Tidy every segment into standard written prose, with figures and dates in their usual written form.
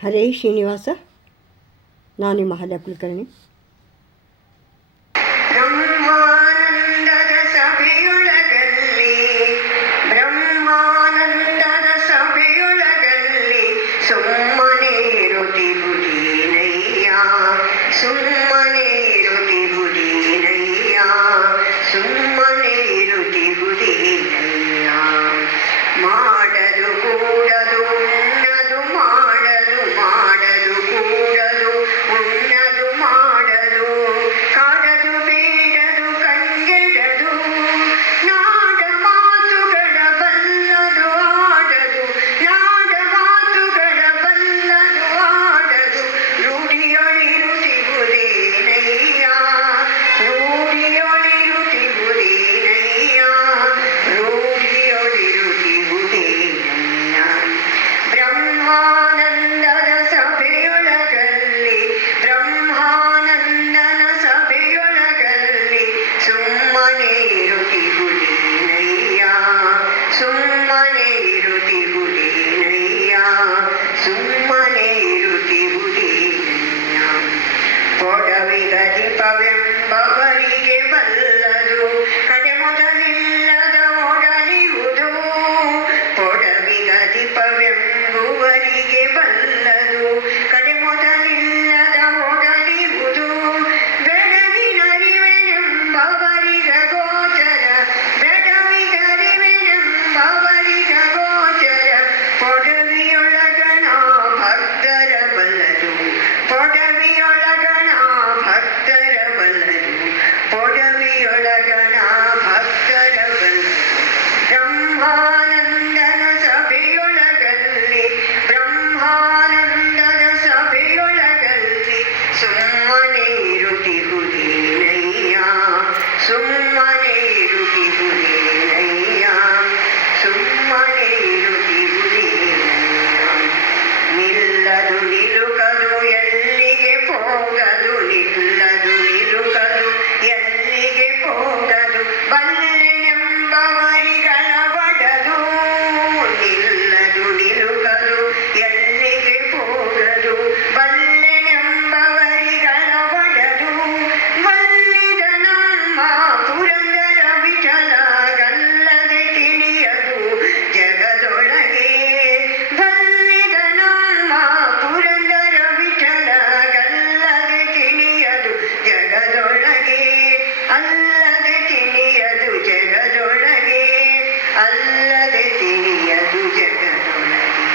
ಹರೇ ಶ್ರೀನಿವಾಸ. ನಾನು ನಿಮ್ಮ ಹಲ್ಲೆ ಕುಲಕರ್ಣಿ. ಬ್ರಹ್ಮಾನಂದದ ಸಭೆಯೊಳಗಲ್ಲಿ ಬ್ರಹ್ಮಾನಂದದ ಸಭೆಯೊಳಗಲ್ಲಿ ಸುಮ್ಮನೆ ಇರುತ್ತಿರುವುದೇನಯ್ಯ, ಸುಮ್ಮನೆ ಇರುತ್ತಿರುವುದೇನಯ್ಯ, ಸುಮ್ಮನೆ ಇರುತ್ತಿರುವುದೇನಯ್ಯ. ಮಾಡಲು ಕೂಡದು ಉಣ್ಣದು, ಮಾಡಲು ಮಾಡಲು ಕೂಡದು ಉಣ್ಣದು, ಮಾಡಲು ಕಾಡದು ಬೇಡದು ಕಂಗೆಡದು, ನಾಡ ಮಾತುಗಳ ಬಲ್ಲದು ಆಡದು, ನಾಡ ಮಾತುಗಳ ಬಲ್ಲದು ಆಡದು, ರೂಢಿಯೊಳಿರುತ್ತಿರುವುದೇನಯ್ಯ, ರೂಢಿಯೊಳಿರುತ್ತಿರುವುದೇನಯ್ಯ, ರೂಢಿಯೊಳಿರುತ್ತಿರುವುದೇನಯ್ಯ. ಬ್ರಹ್ಮಾನಂದದ ಸಭೆಯೊಳಗಲ್ಲಿ ಬ್ರಹ್ಮಾನಂದನ ಸಭೆಯೊಳಗಲ್ಲಿ ಸುಮ್ಮನೆ ಇರುತ್ತಿರುವುದೇನಯ್ಯ, ಸುಮ್ಮನೆ ಇರುತ್ತಿರುವುದೇನಯ್ಯ, ಸುಮ್ಮನೆ ಇರುತ್ತಿರುವುದೇನಯ್ಯ. ಒಡವಿಗದಿಪವೆಂಬವರಿಗೆ ಬಲ್ಲದು ಕಡೆ ಮೊದಲಿಲ್ಲದ ಒಡಲಿಯುವುದು, ಒಡವಿಗದಿಪವೆಂಬುವರಿಗೆ ಬಲ್ಲದು ಕಡೆ ಮೊದಲಿಲ್ಲದ ಒಡಲಿಯುವುದು, ಬೆಡವಿನರಿವೆನೆಂಬವರಿಗ ಗೋಚರ, ಬೆಡವಿಗರಿವೆನೆಂಬವರಿಗ ಗೋಚರ, ಪೊಡವಿಯೊಳಗಣ ಭಕ್ತರ ಬಲ್ಲದು, ಪೊಡವಿಯೊಳಗಣ ಭಕ್ತರ ಬಲ್ಲದು, ಪೊಡವಿಯೊಳಗಣ ಭಕ್ತರ ಬಲ್ಲದು. ಬ್ರಹ್ಮಾನಂದನ ಸಭೆಯೊಳಗಲ್ಲಿ ಬ್ರಹ್ಮಾನಂದನ ಸಭೆಯೊಳಗಲ್ಲಿ ಸುಮ್ಮನೆ ಇರುತ್ತಿರುವುದೇನಯ್ಯ, ಸುಮ್ಮನೆ ಇರುತ್ತಿರುವುದೇನಯ್ಯ, ಸುಮ್ಮನೆ ಇರುತ್ತಿರುವುದೇನಯ್ಯ. ನಿಲ್ಲದು ನಿಲುಕದು ಎಲ್ಲಿಗೆ ಹೋಗದು, ನಿಲ್ಲದು ನಿಲುಕದು ಎಲ್ಲಿಗೆ ಹೋಗದು, ಬಲ್ಲೆನೆಂಬವರಿಗಳ ಒಡದು, ನಿಲ್ಲದು ನಿಲುಕದು ಎಲ್ಲಿಗೆ ಹೋಗದು, ಬಲ್ಲೆನೆಂಬವರಿಗಳ ಒಡದು, ಬಲ್ಲಿದ ನಮ್ಮ ಪುರಂದರ ವಿಠಲ ಗಲ್ಲದೆ ತಿಳಿಯದು ಜಗದೊಳಗೆ, ಬಲ್ಲಿದ ನಮ್ಮ ಪುರಂದರ ವಿಠಲ ಗಲ್ಲದೆ ತಿಳಿಯದು ಜಗದೊಳಗೆ, ಅಲ್ಲದೆ ತಿಳಿಯದು ಜಗದೊಳಗೆ, ಅಲ್ಲದೆ ತಿಳಿಯದು ಜಗದೊಳಗೆ.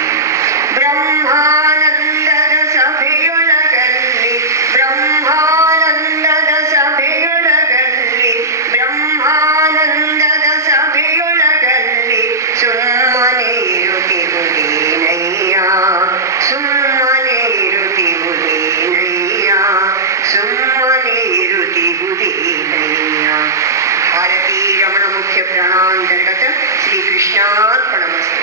ಬ್ರಹ್ಮಾನಂದದ ಸಭೆಯೊಳಗಲ್ಲಿ ಬ್ರಹ್ಮಾನಂದದ ಸಭೆಯೊಳಗಲ್ಲಿ ಬ್ರಹ್ಮಾನಂದದ ಸಭೆಯೊಳಗಲ್ಲಿ ಸುಮ್ಮನೆ ಇರುತ್ತಿರುವುದೇನಯ್ಯ, ಸುಮ್ಮನೆ ಇರುತ್ತಿರುವುದೇನಯ್ಯ, ಸುಮ್ಮನೆ ಇರುತ್ತಿರುವುದೇನಯ್ಯ. ಭಾರತೀ ರಮಣ ಮುಖ್ಯ ಪ್ರಾಣಾಂತರ್ಗತ ಶ್ರೀಕೃಷ್ಣಾರ್ಪಣಮಸ್ತು.